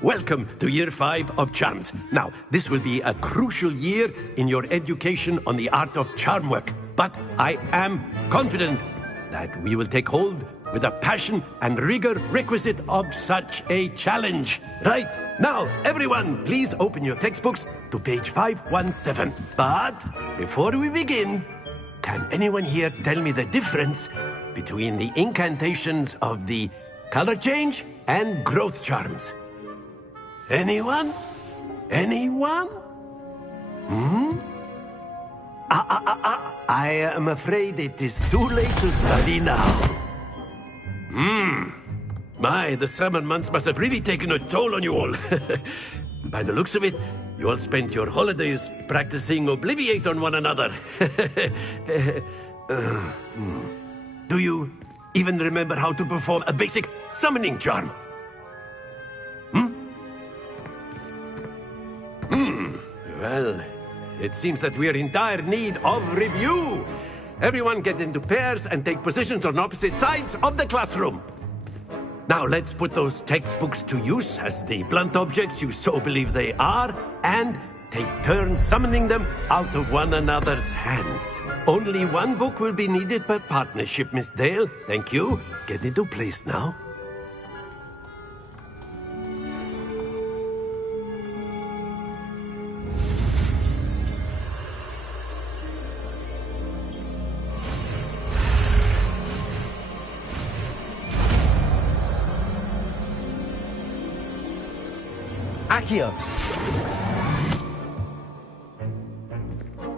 Welcome to Year 5 of Charms. Now, this will be a crucial year in your education on the art of charm work. But I am confident that we will take hold with the passion and rigor requisite of such a challenge. Right, now, everyone, please open your textbooks to page 517. But before we begin, can anyone here tell me the difference between the incantations of the color change and growth charms? Anyone? Anyone? I am afraid it is too late to study now. My, the summer months must have really taken a toll on you all. By the looks of it, you all spent your holidays practicing Obliviate on one another. Do you even remember how to perform a basic summoning charm? Well, it seems that we are in dire need of review. Everyone get into pairs and take positions on opposite sides of the classroom. Now let's put those textbooks to use as the blunt objects you so believe they are, and take turns summoning them out of one another's hands. Only one book will be needed per partnership, Miss Dale. Thank you. Get into place now. Akio.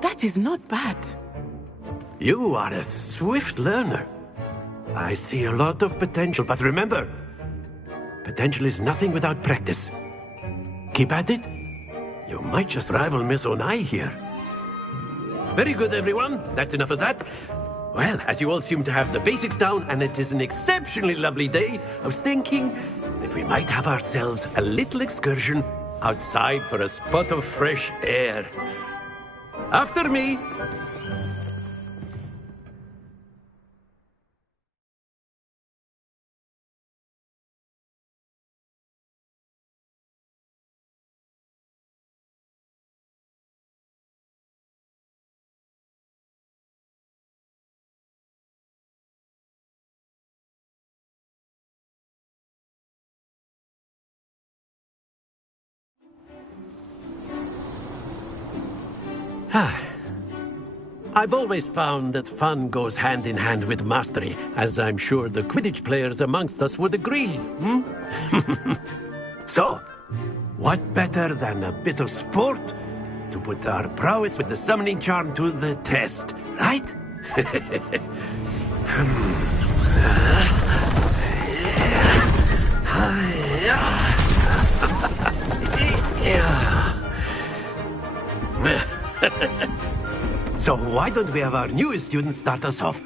That is not bad. You are a swift learner. I see a lot of potential, but remember, potential is nothing without practice. Keep at it. You might just rival Miss Onai here. Very good, everyone. That's enough of that. Well, as you all seem to have the basics down, and it is an exceptionally lovely day, I was thinking that we might have ourselves a little excursion outside for a spot of fresh air. After me. I've always found that fun goes hand in hand with mastery, as I'm sure the Quidditch players amongst us would agree. So, what better than a bit of sport to put our prowess with the summoning charm to the test, right? So why don't we have our newest student start us off?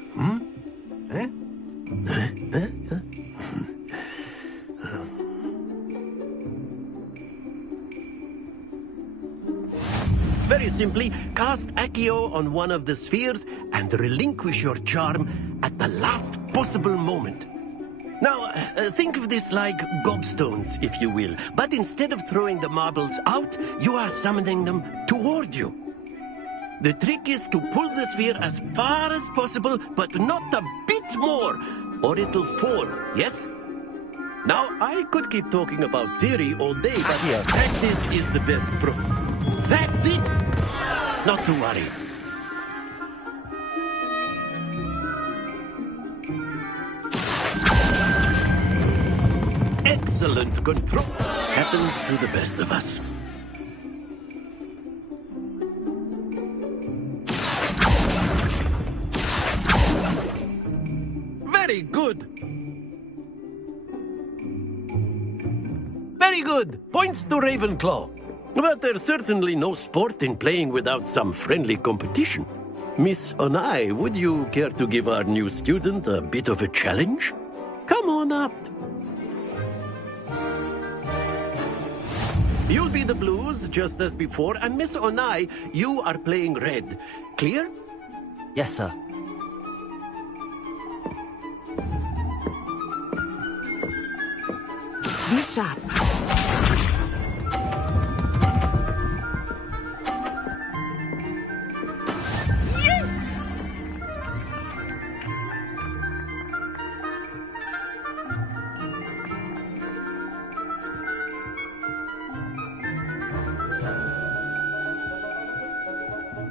Very simply, cast Accio on one of the spheres and relinquish your charm at the last possible moment. Now, think of this like gobstones, if you will. But instead of throwing the marbles out, you are summoning them toward you. The trick is to pull the sphere as far as possible, but not a bit more, or it'll fall, yes? Now, I could keep talking about theory all day, but practice is the best proof. That's it! Not to worry. Excellent control. Happens to the best of us. Very good. Very good. Points to Ravenclaw. But there's certainly no sport in playing without some friendly competition. Miss Onai, would you care to give our new student a bit of a challenge? Come on up. You'll be the blues, just as before, and Miss Onai, you are playing red. Clear? Yes, sir. Be sharp.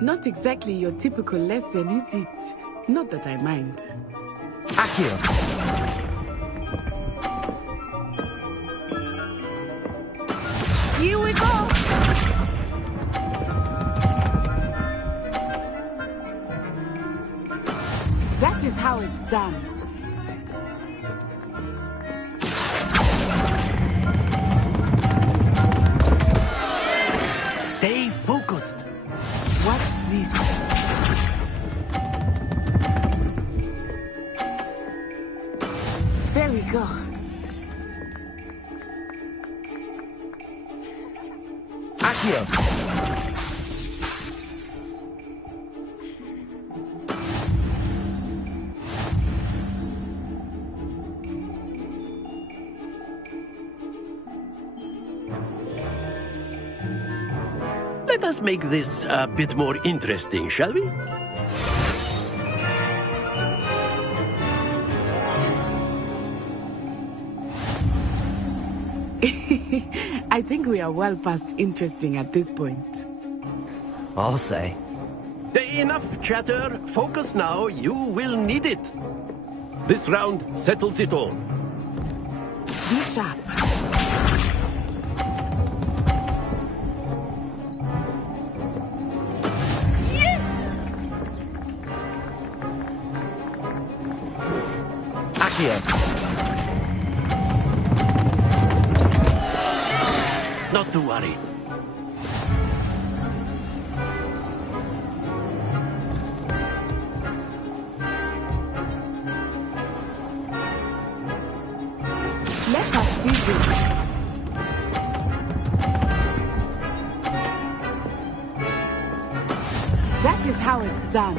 Not exactly your typical lesson, is it? Not that I mind. Accio. Here we go! That is how it's done. Stay focused. Watch this. There we go. Accio. Let us make this a bit more interesting, shall we? I think we are well past interesting at this point. I'll say. Enough chatter. Focus now. You will need it. This round settles it all. Be sharp. Accio. Not to worry. Let us see this. That is how it's done.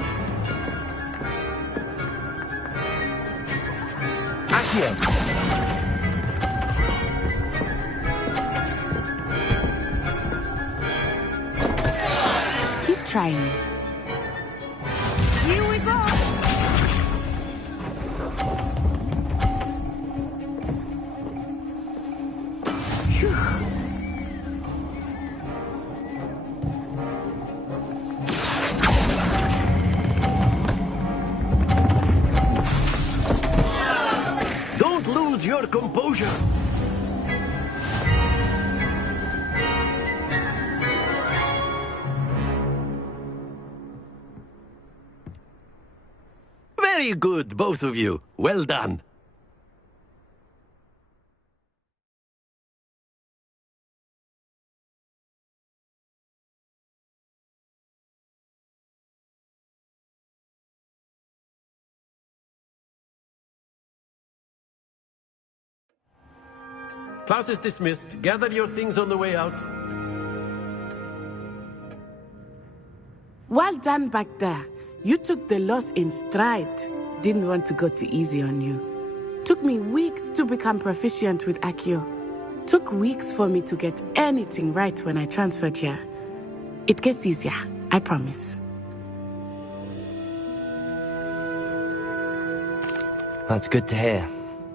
Accio. Keep trying. Here we go. Phew. Don't lose your composure. Very good, both of you. Well done. Class is dismissed. Gather your things on the way out. Well done back there. You took the loss in stride. Didn't want to go too easy on you. Took me weeks to become proficient with Accio. Took weeks for me to get anything right when I transferred here. It gets easier, I promise. That's good to hear.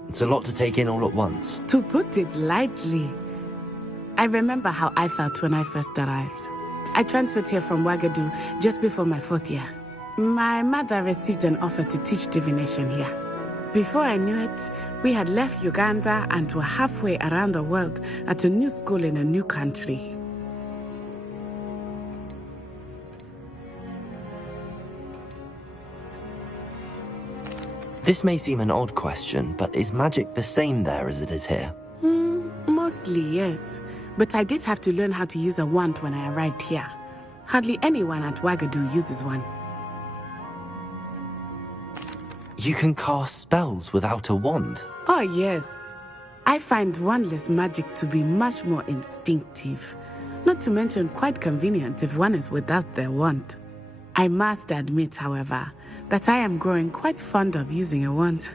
It's a lot to take in all at once. To put it lightly, I remember how I felt when I first arrived. I transferred here from Ouagadougou just before my 4th year. My mother received an offer to teach divination here. Before I knew it, we had left Uganda and were halfway around the world at a new school in a new country. This may seem an odd question, but is magic the same there as it is here? Mostly, yes. But I did have to learn how to use a wand when I arrived here. Hardly anyone at Ouagadougou uses one. You can cast spells without a wand? Oh, yes. I find wandless magic to be much more instinctive. Not to mention quite convenient if one is without their wand. I must admit, however, that I am growing quite fond of using a wand.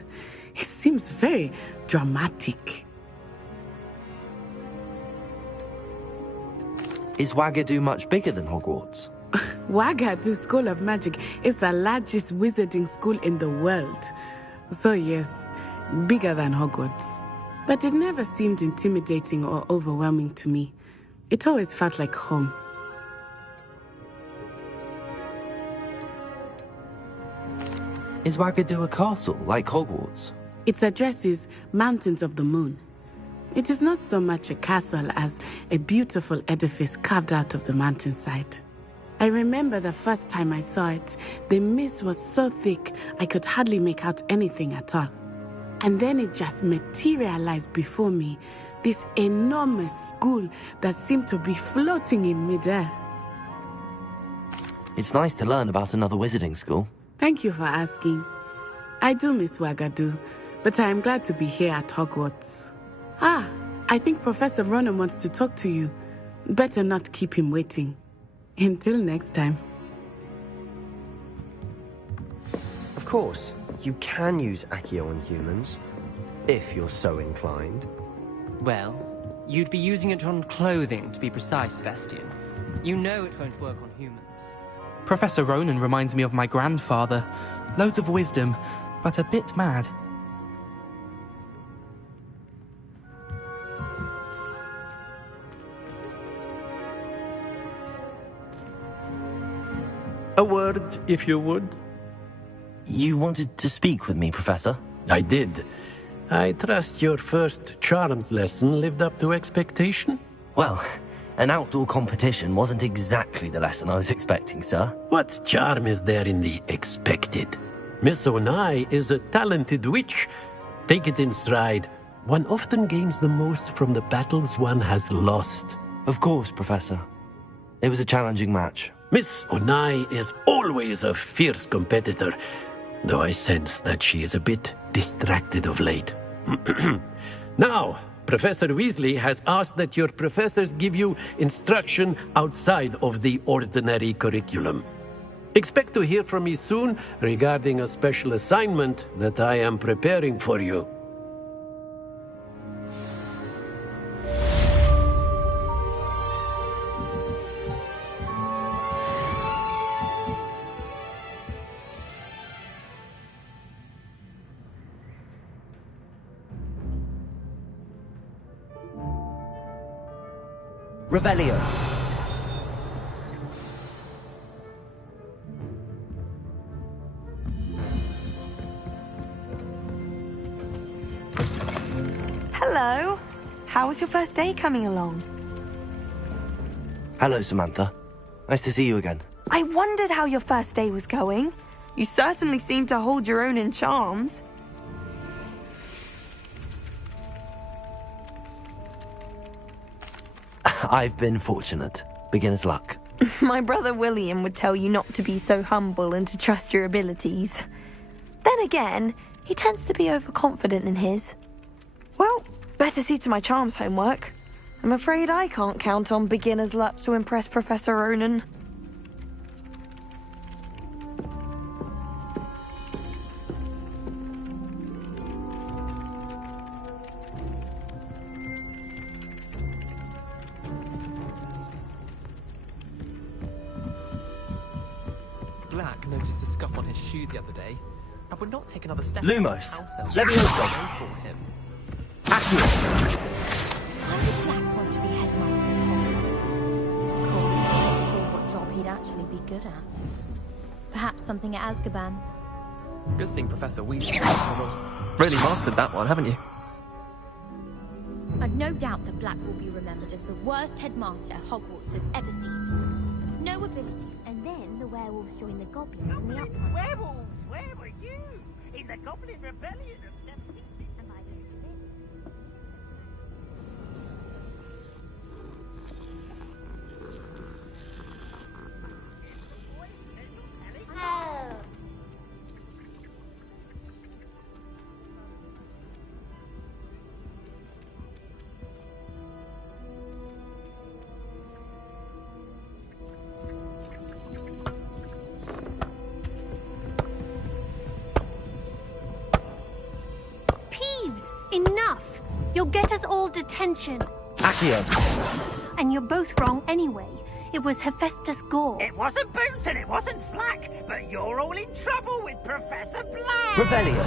It seems very dramatic. Is Ouagadougou much bigger than Hogwarts? Ouagadougou School of Magic is the largest wizarding school in the world. So yes, bigger than Hogwarts. But it never seemed intimidating or overwhelming to me. It always felt like home. Is Wagadu a castle, like Hogwarts? Its address is Mountains of the Moon. It is not so much a castle as a beautiful edifice carved out of the mountainside. I remember the first time I saw it, the mist was so thick I could hardly make out anything at all. And then it just materialized before me, this enormous school that seemed to be floating in midair. It's nice to learn about another wizarding school. Thank you for asking. I do miss Wagadu, but I am glad to be here at Hogwarts. Ah, I think Professor Ronan wants to talk to you. Better not keep him waiting. Until next time. Of course, you can use Accio on humans, if you're so inclined. Well, you'd be using it on clothing, to be precise, Sebastian. You know it won't work on humans. Professor Ronan reminds me of my grandfather. Loads of wisdom, but a bit mad. A word, if you would. You wanted to speak with me, Professor? I did. I trust your first charms lesson lived up to expectation? Well, an outdoor competition wasn't exactly the lesson I was expecting, sir. What charm is there in the expected? Miss Onai is a talented witch. Take it in stride. One often gains the most from the battles one has lost. Of course, Professor. It was a challenging match. Miss Onai is always a fierce competitor, though I sense that she is a bit distracted of late. Now, Professor Weasley has asked that your professors give you instruction outside of the ordinary curriculum. Expect to hear from me soon regarding a special assignment that I am preparing for you. Revelio. Hello. How was your first day coming along? Hello, Samantha. Nice to see you again. I wondered how your first day was going. You certainly seem to hold your own in charms. I've been fortunate. Beginner's luck. My brother William would tell you not to be so humble and to trust your abilities. Then again, he tends to be overconfident in his. Well, better see to my charms homework. I'm afraid I can't count on beginner's luck to impress Professor Ronan. Black noticed a scuff on his shoe the other day, and would not take another step. Lumos. Levioso. Levioso. For him. Accio. Why would Black want to be headmaster of Hogwarts? Corey's not sure what job he'd actually be good at. Perhaps something at Azkaban. Good thing Professor Weasley really mastered that one, haven't you? I've no doubt that Black will be remembered as the worst headmaster Hogwarts has ever seen. No ability, and then the werewolves join the goblins in the uplands. Werewolves! Where were you? In the Goblin Rebellion of 17... And by the end of it, Enough! You'll get us all detention. Accio. And you're both wrong anyway. It was Hephaestus Gore. It wasn't Boots and it wasn't Flack, but you're all in trouble with Professor Black! Revelio.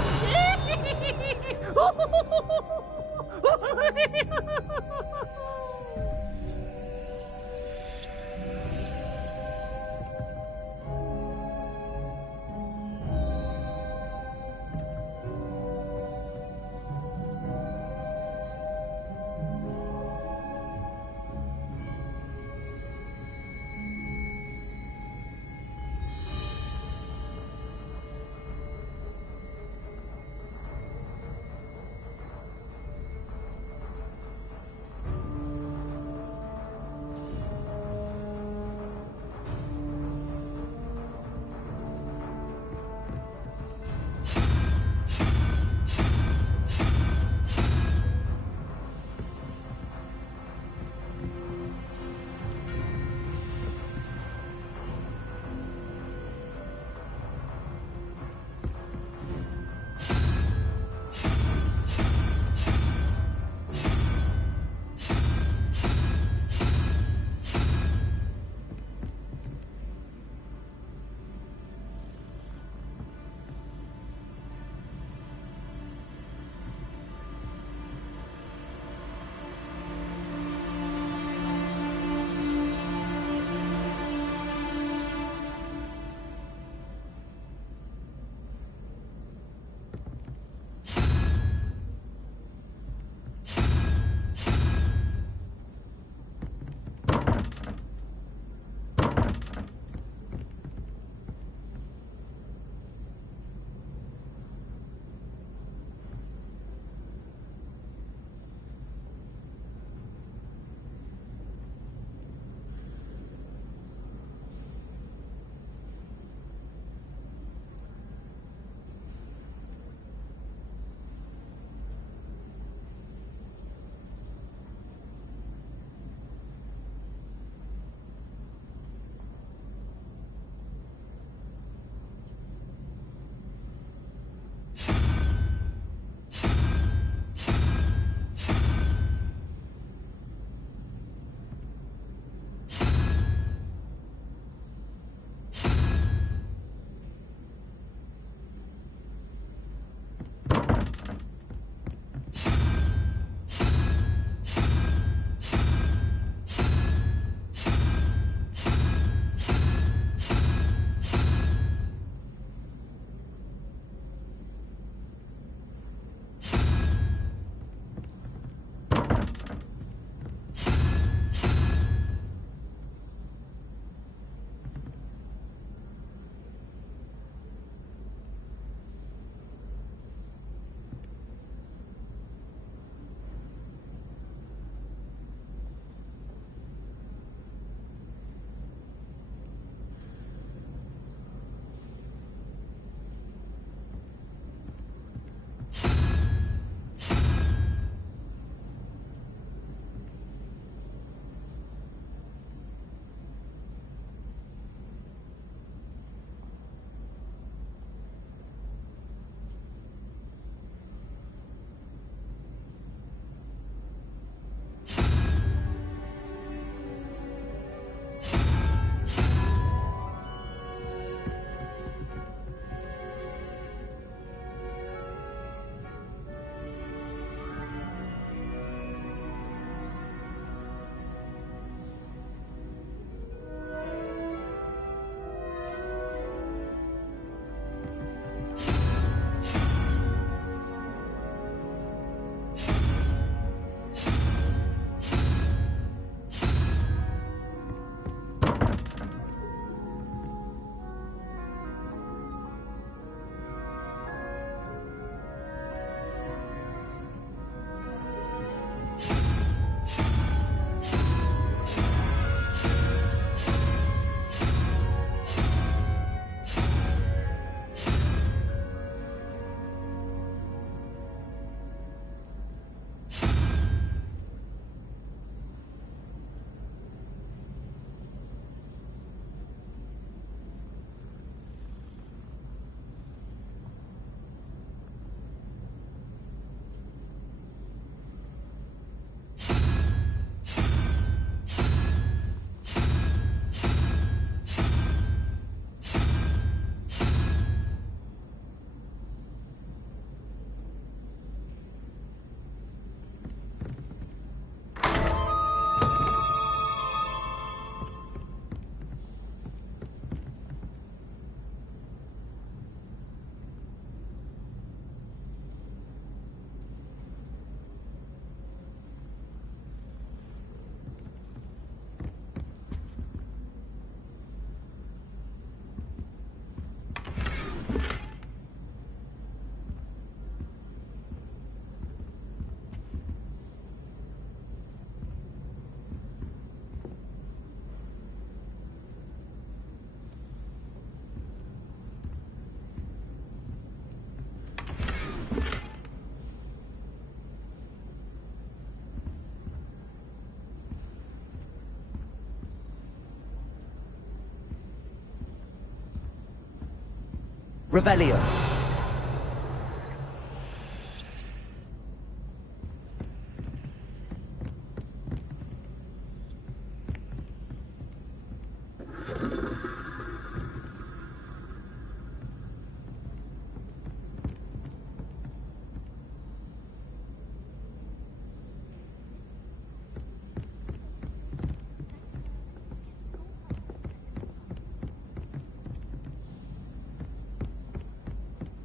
Revelio.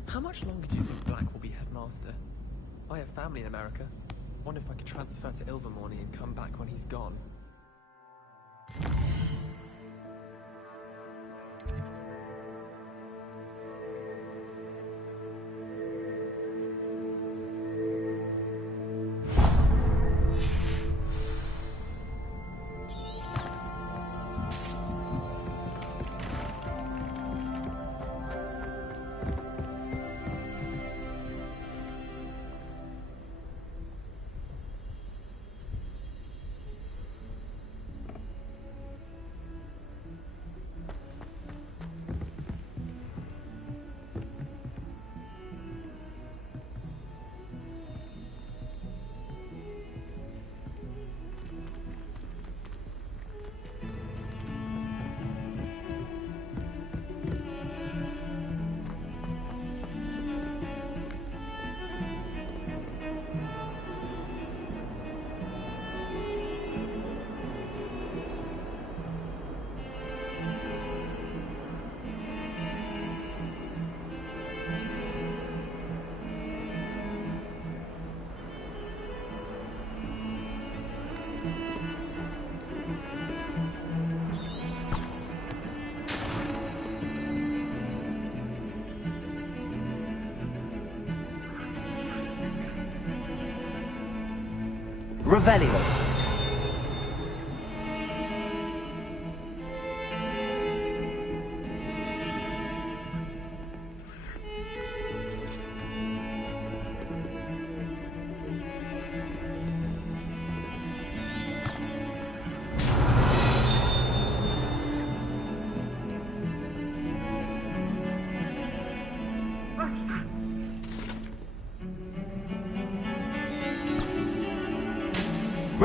How much longer do you think Black will be headmaster? I have family in America. Wonder if I could transfer to Ilvermorny and come back when he's gone. Revelio.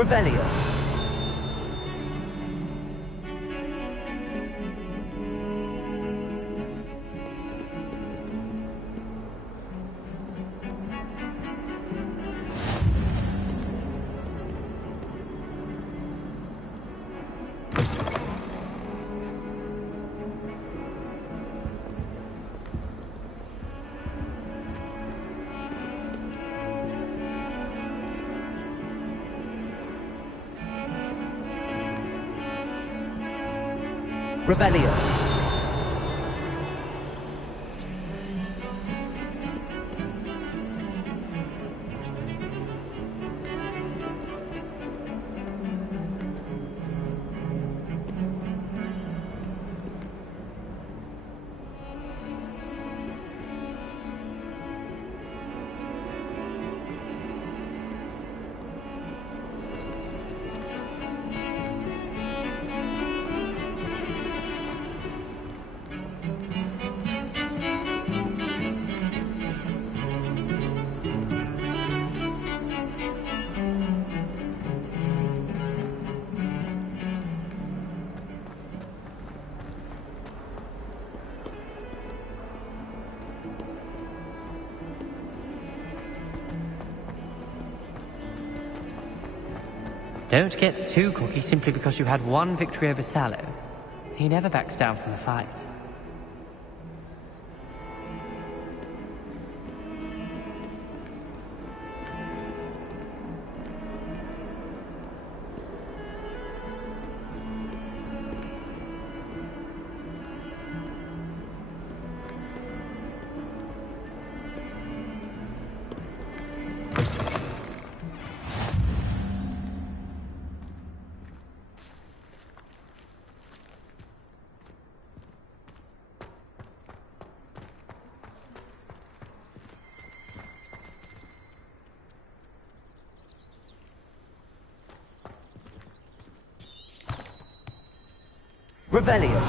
Revelio. Revelio. Don't get too cocky simply because you had one victory over Sallow. He never backs down from a fight. Revelio.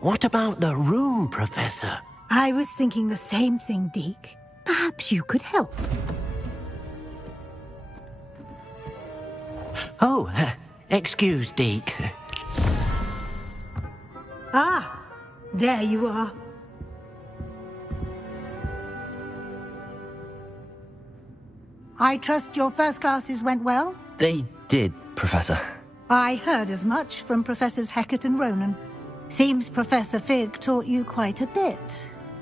What about the room, Professor? I was thinking the same thing, Deke. Perhaps you could help. Oh, excuse, Deke. Ah, there you are. I trust your first classes went well? They did, Professor. I heard as much from Professors Hecat and Ronan. Seems Professor Fig taught you quite a bit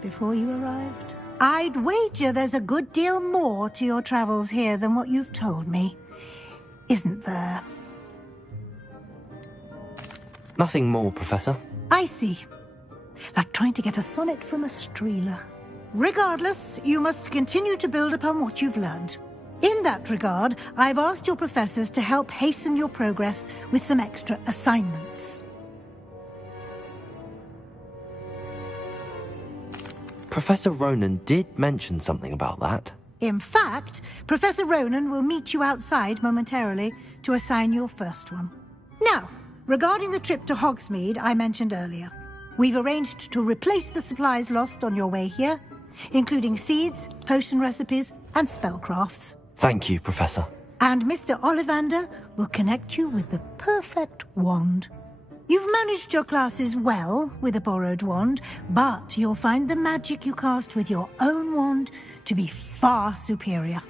before you arrived. I'd wager there's a good deal more to your travels here than what you've told me. Isn't there? Nothing more, Professor. I see. Like trying to get a sonnet from a streeler. Regardless, you must continue to build upon what you've learned. In that regard, I've asked your professors to help hasten your progress with some extra assignments. Professor Ronan did mention something about that. In fact, Professor Ronan will meet you outside momentarily to assign your first one. Now, regarding the trip to Hogsmeade I mentioned earlier, we've arranged to replace the supplies lost on your way here, including seeds, potion recipes, and spellcrafts. Thank you, Professor. And Mr. Ollivander will connect you with the perfect wand. You've managed your classes well with a borrowed wand, but you'll find the magic you cast with your own wand to be far superior.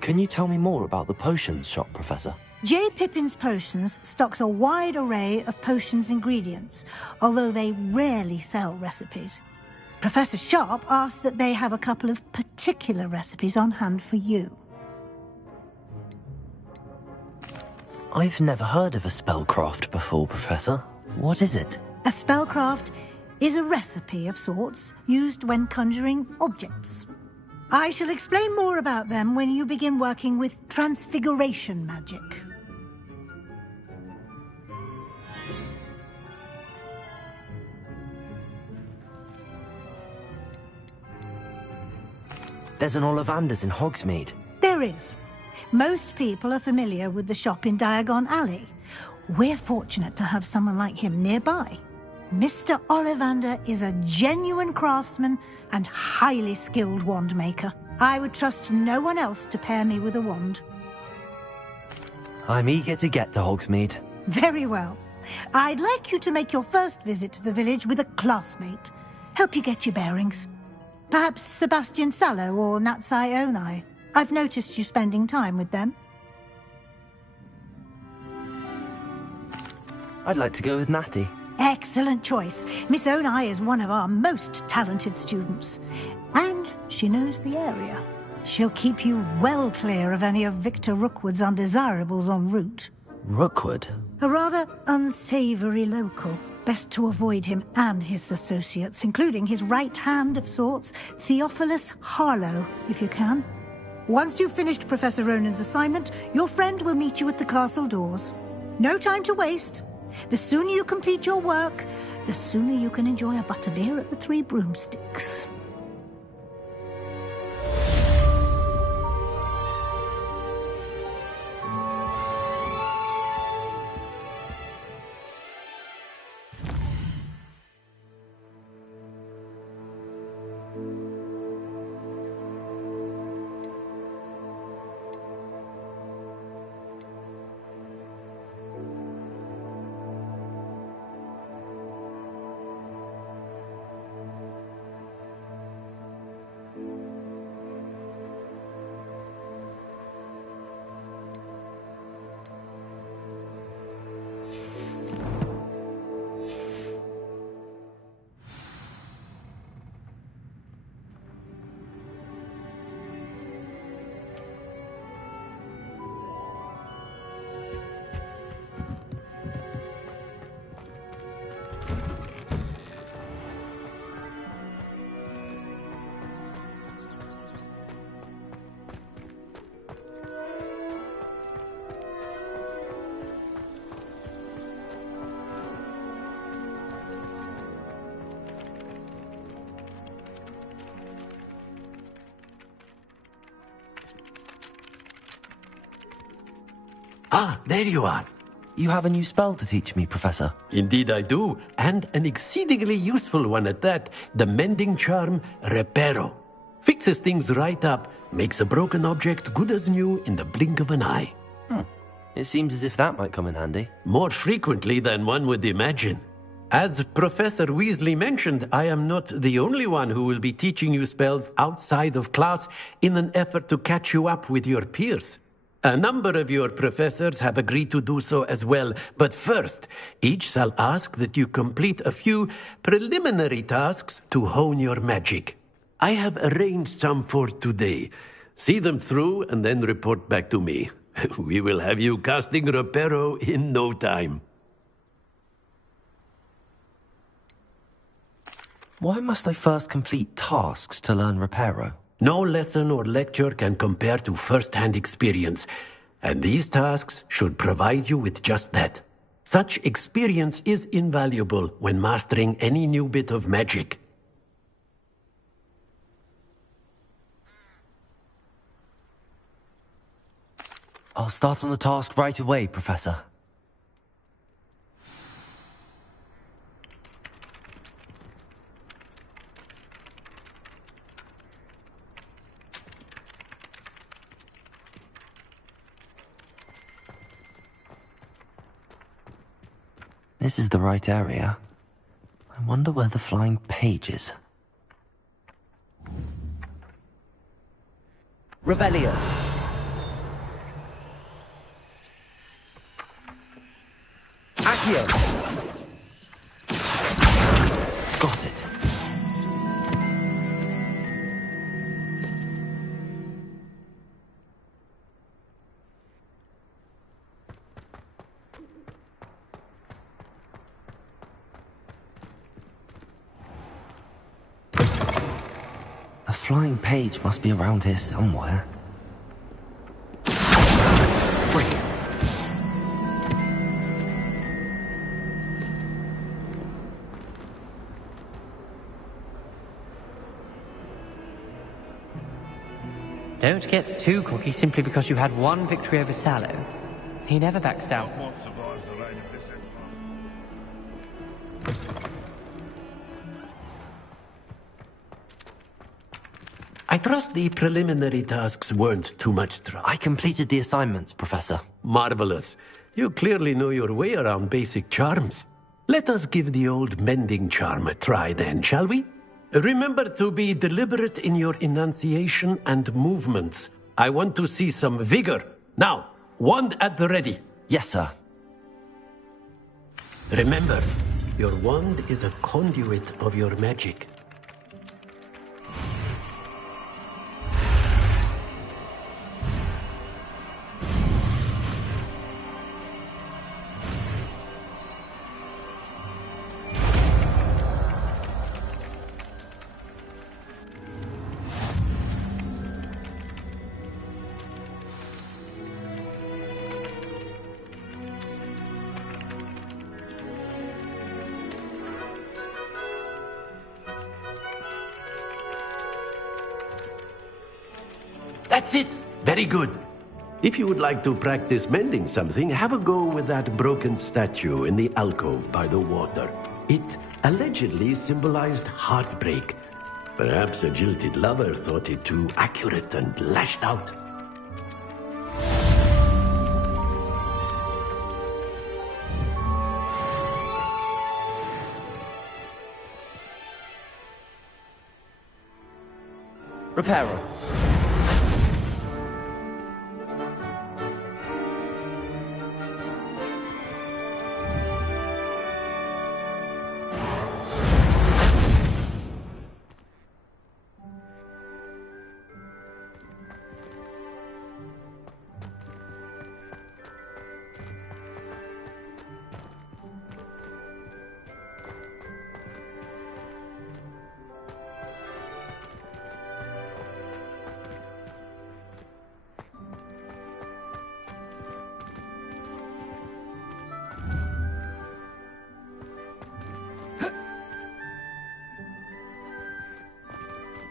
Can you tell me more about the potions shop, Professor? J. Pippin's Potions stocks a wide array of potions ingredients, although they rarely sell recipes. Professor Sharp asked that they have a couple of particular recipes on hand for you. I've never heard of a spellcraft before, Professor. What is it? A spellcraft is a recipe of sorts used when conjuring objects. I shall explain more about them when you begin working with transfiguration magic. There's an Ollivander's in Hogsmeade. There is. Most people are familiar with the shop in Diagon Alley. We're fortunate to have someone like him nearby. Mr. Ollivander is a genuine craftsman and highly skilled wand maker. I would trust no one else to pair me with a wand. I'm eager to get to Hogsmeade. Very well. I'd like you to make your first visit to the village with a classmate. Help you get your bearings. Perhaps Sebastian Sallow or Natsai Onai. I've noticed you spending time with them. I'd like to go with Natty. Excellent choice. Miss Onai is one of our most talented students. And she knows the area. She'll keep you well clear of any of Victor Rookwood's undesirables en route. Rookwood? A rather unsavory local. Best to avoid him and his associates, including his right hand of sorts, Theophilus Harlow, if you can. Once you've finished Professor Ronan's assignment, your friend will meet you at the castle doors. No time to waste. The sooner you complete your work, the sooner you can enjoy a butterbeer at the Three Broomsticks. Ah, there you are. You have a new spell to teach me, Professor. Indeed I do, and an exceedingly useful one at that. The mending charm, Reparo. Fixes things right up, makes a broken object good as new in the blink of an eye. It seems as if that might come in handy. More frequently than one would imagine. As Professor Weasley mentioned, I am not the only one who will be teaching you spells outside of class in an effort to catch you up with your peers. A number of your professors have agreed to do so as well, but first, each shall ask that you complete a few preliminary tasks to hone your magic. I have arranged some for today. See them through and then report back to me. We will have you casting Reparo in no time. Why must I first complete tasks to learn Reparo? No lesson or lecture can compare to first-hand experience, and these tasks should provide you with just that. Such experience is invaluable when mastering any new bit of magic. I'll start on the task right away, Professor. This is the right area. I wonder where the flying page is. Revelio. Accio. Got it. A flying page must be around here somewhere. Brilliant. Don't get too cocky simply because you had one victory over Sallow. He never backs down. I trust the preliminary tasks weren't too much trouble. I completed the assignments, Professor. Marvelous. You clearly know your way around basic charms. Let us give the old mending charm a try then, shall we? Remember to be deliberate in your enunciation and movements. I want to see some vigor. Now, wand at the ready. Yes, sir. Remember, your wand is a conduit of your magic. That's it. Very good. If you would like to practice mending something, have a go with that broken statue in the alcove by the water. It allegedly symbolized heartbreak. Perhaps a jilted lover thought it too accurate and lashed out. Reparo.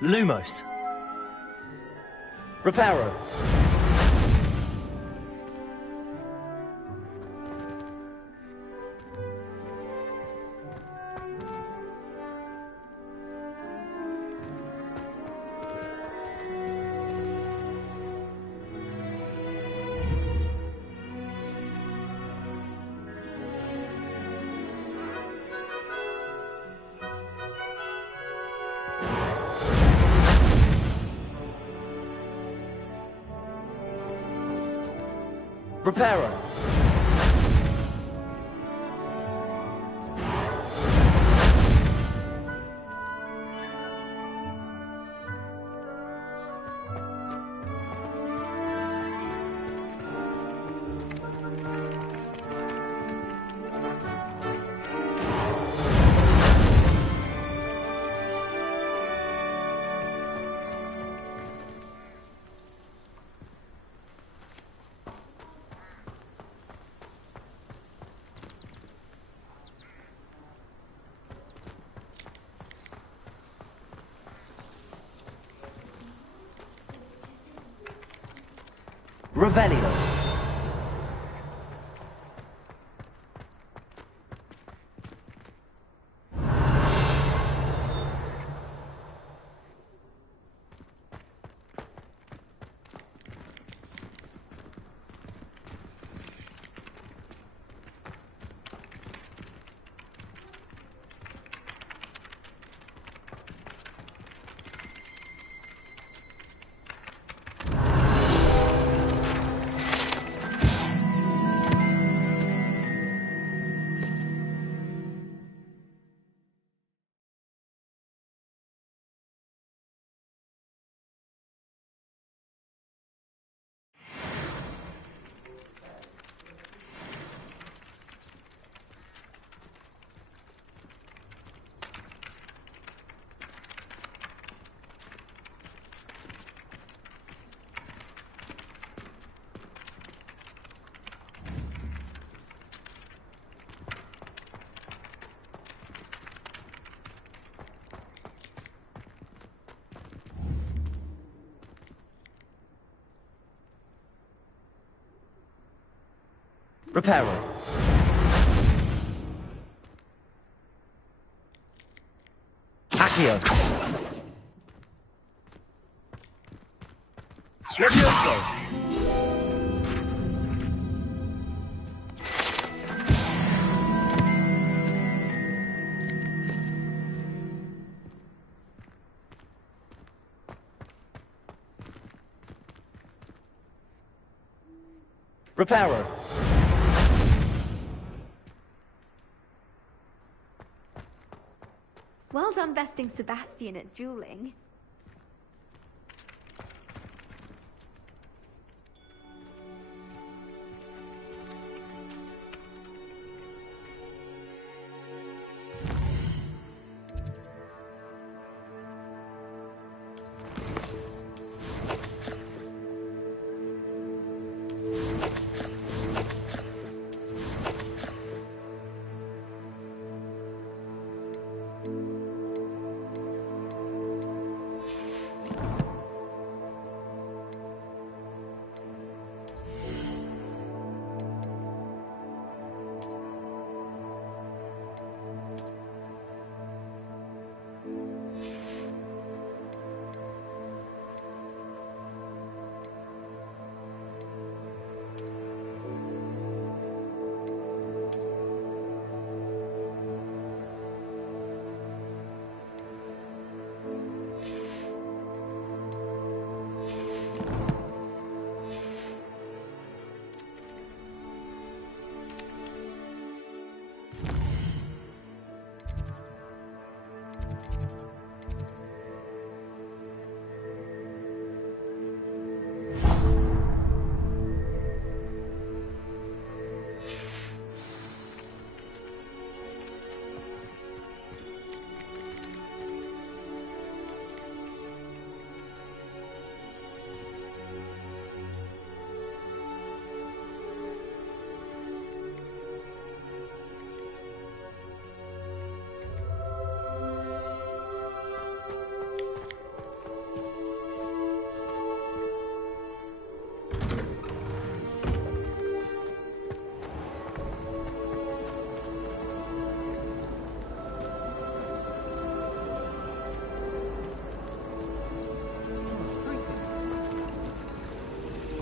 Lumos. Reparo. Reparo. Revelio. Reparo. Accio. Levioso. Reparo. Well done besting Sebastian at dueling.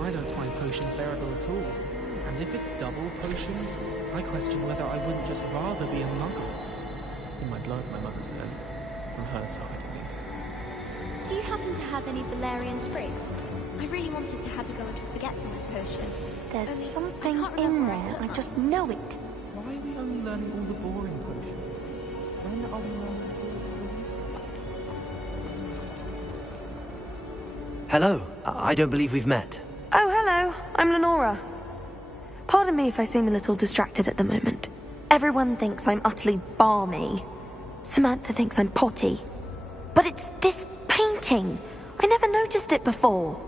I don't find potions bearable at all. And if it's double potions, I question whether I wouldn't just rather be a muggle. In my blood, my mother said. From her side, at least. Do you happen to have any Valerian sprigs? I really wanted to have you go into Forgetfulness potion. There's something in there, I just know it. Why are we only learning all the boring potions? When are we learning Hello. I don't believe we've met. Oh, hello. I'm Lenora. Pardon me if I seem a little distracted at the moment. Everyone thinks I'm utterly balmy. Samantha thinks I'm potty. But it's this painting. I never noticed it before.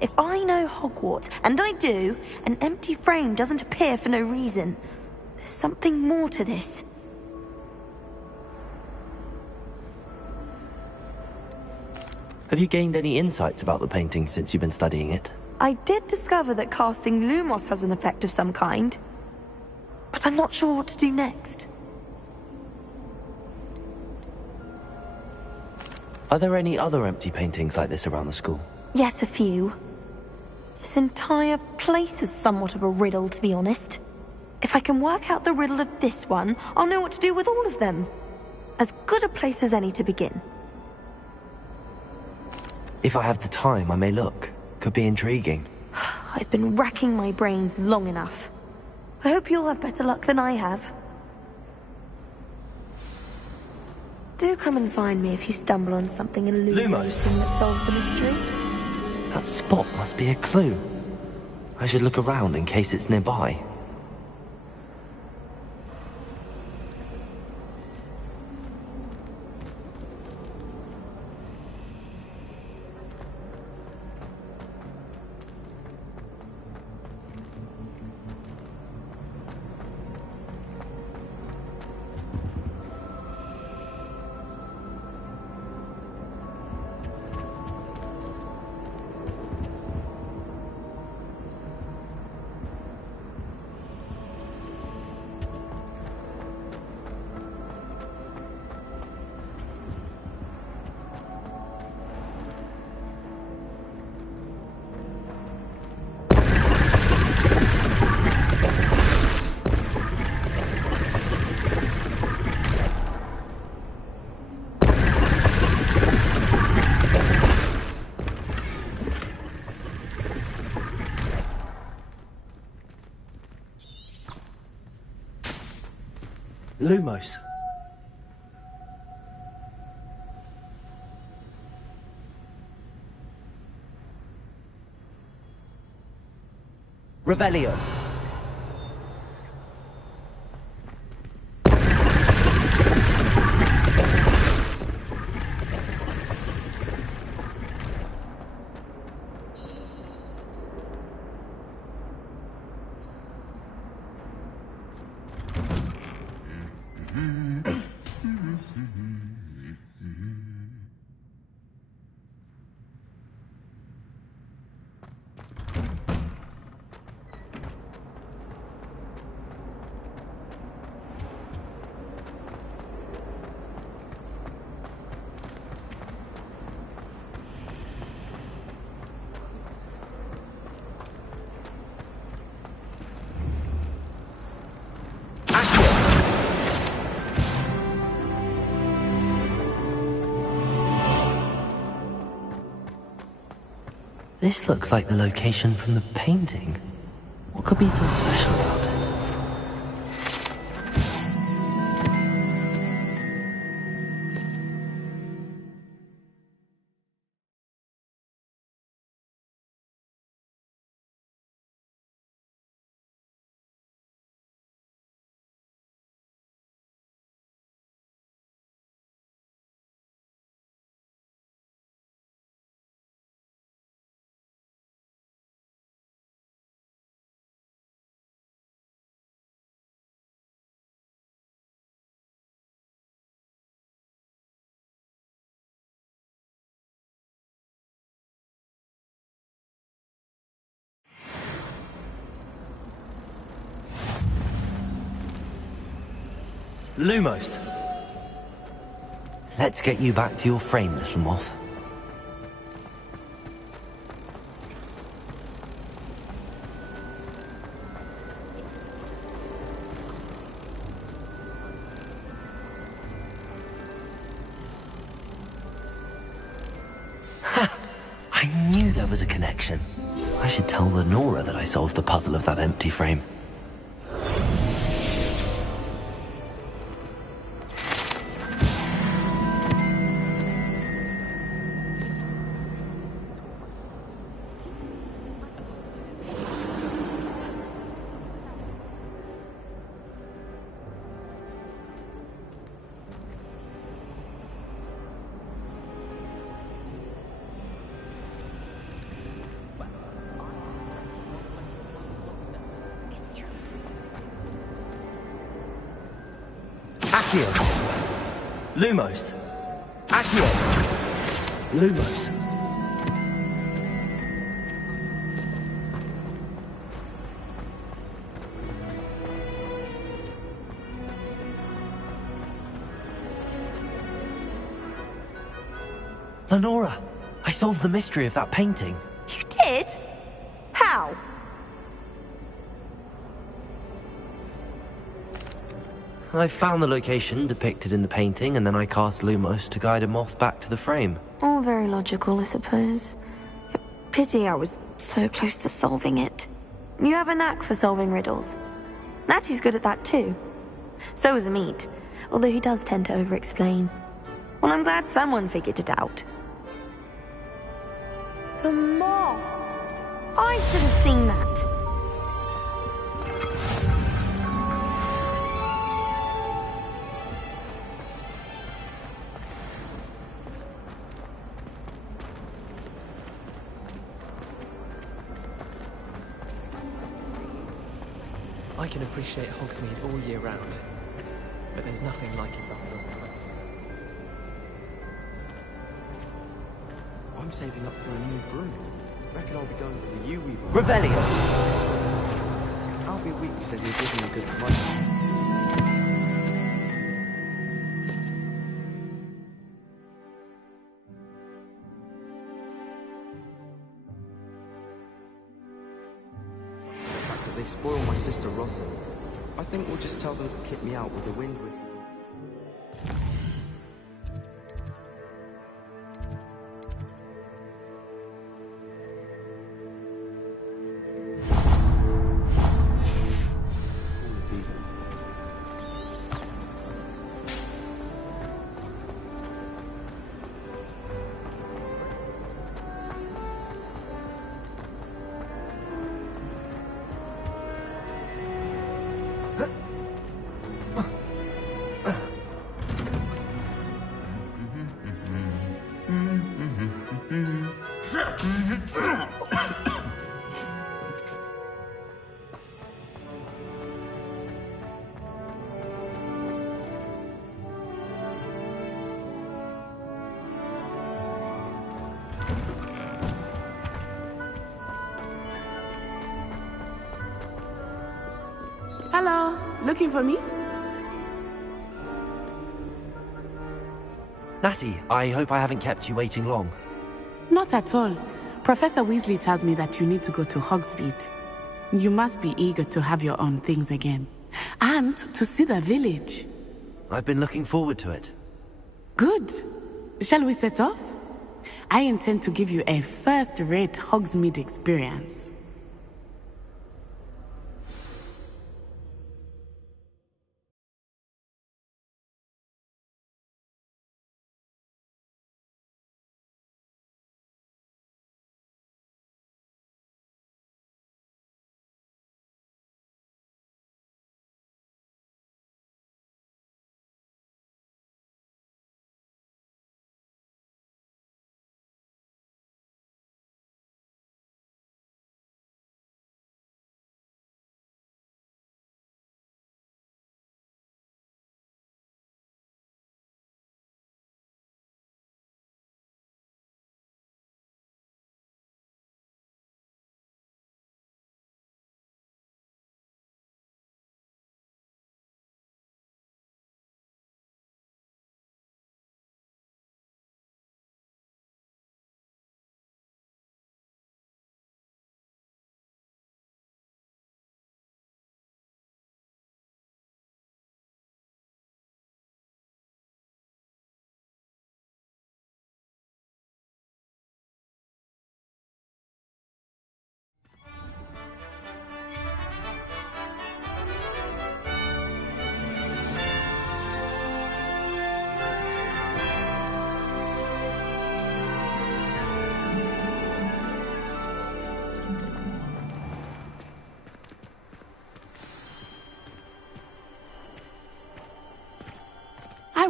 If I know Hogwarts, and I do, an empty frame doesn't appear for no reason. There's something more to this. Have you gained any insights about the painting since you've been studying it? I did discover that casting Lumos has an effect of some kind. But I'm not sure what to do next. Are there any other empty paintings like this around the school? Yes, a few. This entire place is somewhat of a riddle, to be honest. If I can work out the riddle of this one, I'll know what to do with all of them. As good a place as any to begin. If I have the time, I may look. Could be intriguing. I've been racking my brains long enough. I hope you'll have better luck than I have. Do come and find me if you stumble on something illuminating that solves the mystery. That spot must be a clue. I should look around in case it's nearby. Lumos. Revelio. This looks like the location from the painting. What could be so special about it? Lumos. Let's get you back to your frame, little moth. Ha! I knew there was a connection. I should tell Lenora that I solved the puzzle of that empty frame. Accio. Lumos. Accio. Lumos. Lenora, I solved the mystery of that painting. You did? How? I found the location depicted in the painting, and then I cast Lumos to guide a moth back to the frame. All very logical, I suppose. Pity I was so close to solving it. You have a knack for solving riddles. Natty's good at that too. So is Amit, although he does tend to over-explain. Well, I'm glad someone figured it out. The moth! I should have seen that. I can appreciate Hogsmeade all year round, but there's nothing like it after a I'm saving up for a new broom. Reckon I'll be going for the U-Weaver. Revelio. Albie Weeks says he'll give me a good price. The fact that they spoil my sister rotten. I think we'll just tell them to kick me out with the wind with. Hello, looking for me? Natty, I hope I haven't kept you waiting long. Not at all. Professor Weasley tells me that you need to go to Hogsmeade. You must be eager to have your own things again. And to see the village. I've been looking forward to it. Good. Shall we set off? I intend to give you a first-rate Hogsmeade experience.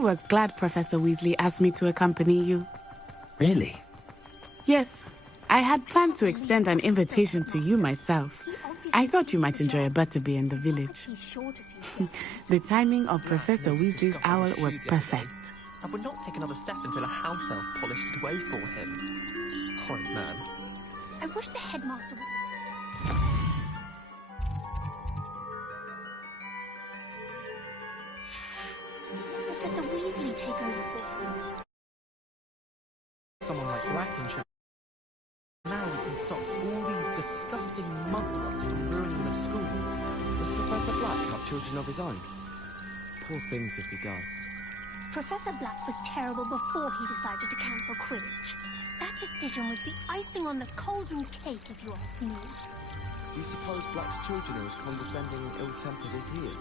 was glad Professor Weasley asked me to accompany you. Really? Yes, I had planned to extend an invitation to you myself. I thought you might enjoy a butterbeer in the village. The timing of Professor Weasley's owl was perfect. I would not take another step until a house elf polished it away for him. Horrid man. I wish the headmaster would... Let Professor Weasley take over for him. Someone like Bracken should... Now we can stop all these disgusting mugwumps from ruining the school. Does Professor Black have children of his own? Poor things if he does. Professor Black was terrible before he decided to cancel Quidditch. That decision was the icing on the cauldron cake, if you ask me. Do you suppose Black's children are as condescending and ill-tempered as he is?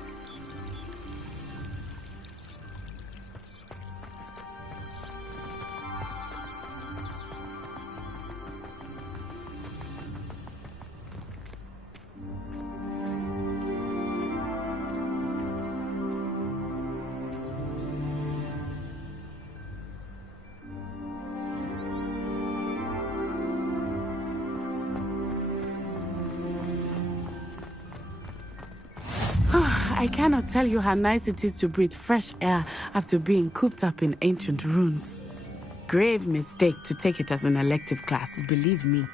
I cannot tell you how nice it is to breathe fresh air after being cooped up in ancient ruins. Grave mistake to take it as an elective class, believe me.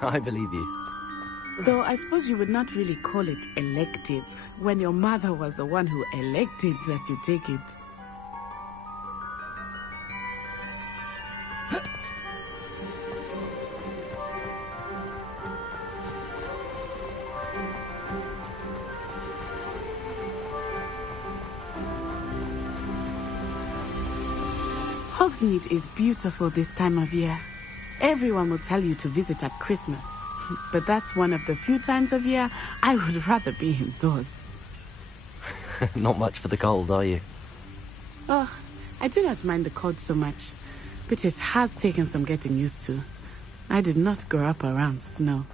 I believe you. Though I suppose you would not really call it elective, when your mother was the one who elected that you take it. Hogsmeade is beautiful this time of year. Everyone will tell you to visit at Christmas. But that's one of the few times of year I would rather be indoors. Not much for the cold, are you? Oh, I do not mind the cold so much. But it has taken some getting used to. I did not grow up around snow.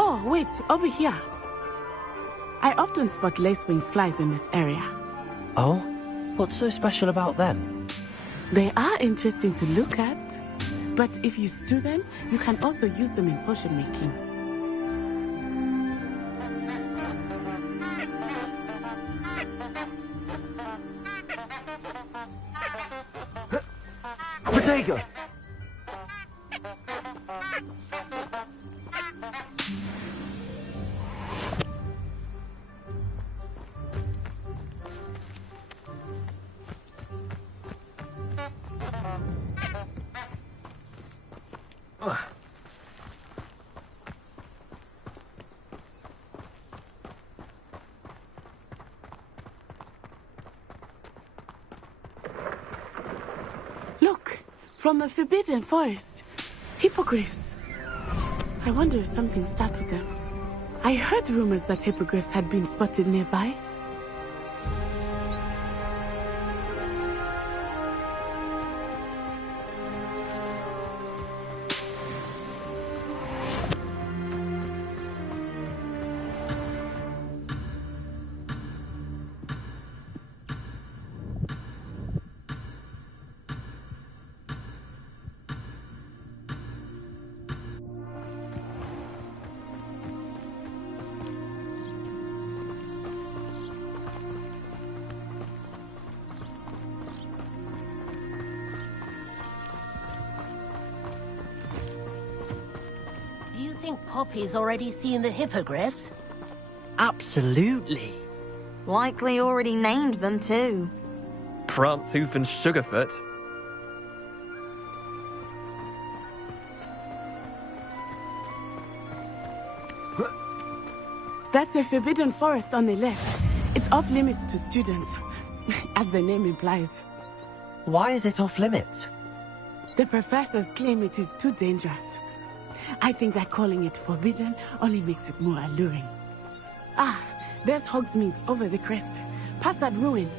Oh, wait, over here. I often spot lacewing flies in this area. Oh? What's so special about them? They are interesting to look at. But if you stew them, you can also use them in potion making. Potato! Look, from the Forbidden Forest. Hippogriffs. I wonder if something startled them. I heard rumors that hippogriffs had been spotted nearby. Do you think Poppy's already seen the hippogriffs? Absolutely. Likely already named them too. Prance, Hoof and Sugarfoot. That's the Forbidden Forest on the left. It's off limits to students, as the name implies. Why is it off limits? The professors claim it is too dangerous. I think that calling it forbidden only makes it more alluring. Ah, there's Hogsmeade over the crest, past that ruin.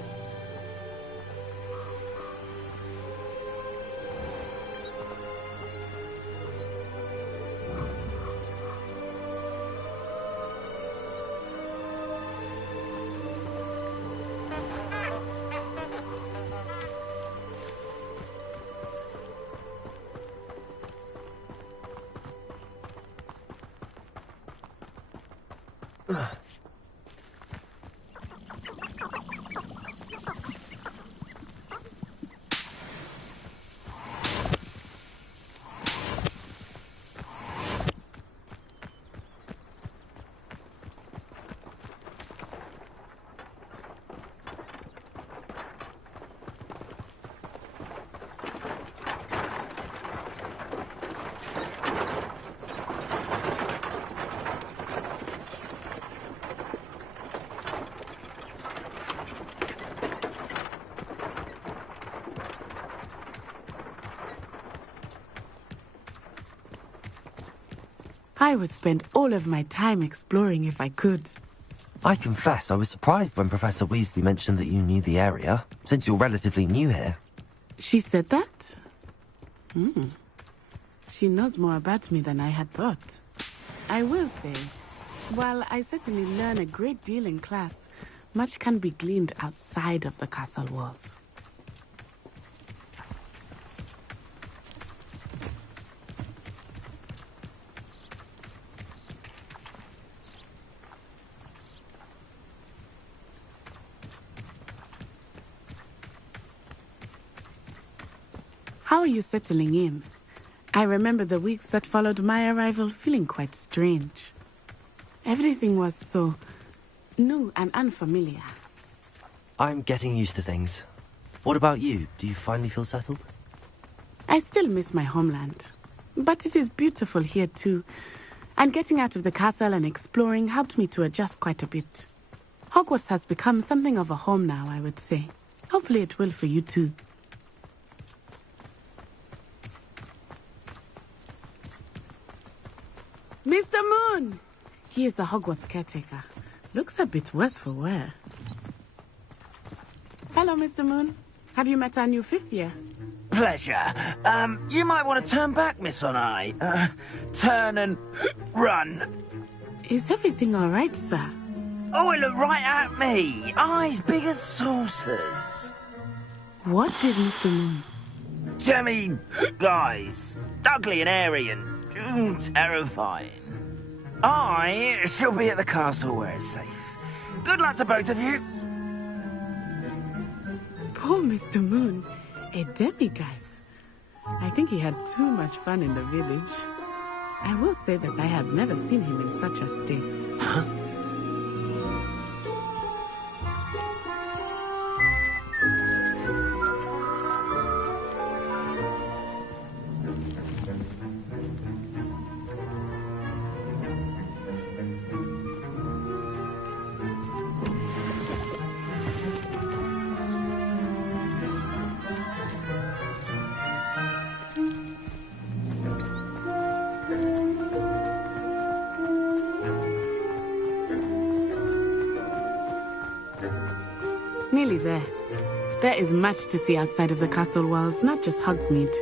I would spend all of my time exploring if I could. I confess I was surprised when Professor Weasley mentioned that you knew the area, since you're relatively new here. She said that? She knows more about me than I had thought. I will say, while I certainly learn a great deal in class, much can be gleaned outside of the castle walls. How are you settling in? I remember the weeks that followed my arrival feeling quite strange. Everything was so new and unfamiliar. I'm getting used to things. What about you? Do you finally feel settled? I still miss my homeland, but it is beautiful here too. And getting out of the castle and exploring helped me to adjust quite a bit. Hogwarts has become something of a home now, I would say. Hopefully it will for you too. Mr. Moon! He is the Hogwarts caretaker. Looks a bit worse for wear. Hello, Mr. Moon. Have you met our new 5th year? Pleasure. You might want to turn back, Miss Onai. Turn and run. Is everything all right, sir? Oh, it looked right at me. Eyes big as saucers. What did Mr. Moon? Jemmy, guys. Ugly and airy and terrifying. I shall be at the castle where it's safe. Good luck to both of you. Poor Mr. Moon. A demiguise. I think he had too much fun in the village. I will say that I have never seen him in such a state. Huh? Nearly there. There is much to see outside of the castle walls, not just Hogsmeade.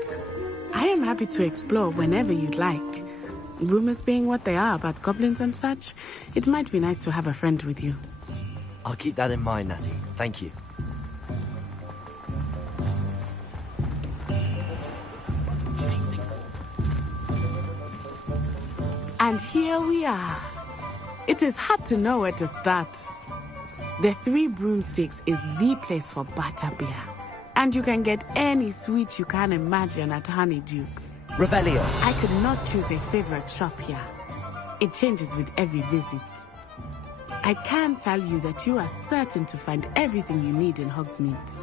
I am happy to explore whenever you'd like. Rumors being what they are about goblins and such, it might be nice to have a friend with you. I'll keep that in mind, Natty. Thank you. And here we are. It is hard to know where to start. The Three Broomsticks is the place for butterbeer. And you can get any sweet you can imagine at Honeyduke's. Revelio. I could not choose a favorite shop here. It changes with every visit. I can tell you that you are certain to find everything you need in Hogsmeade.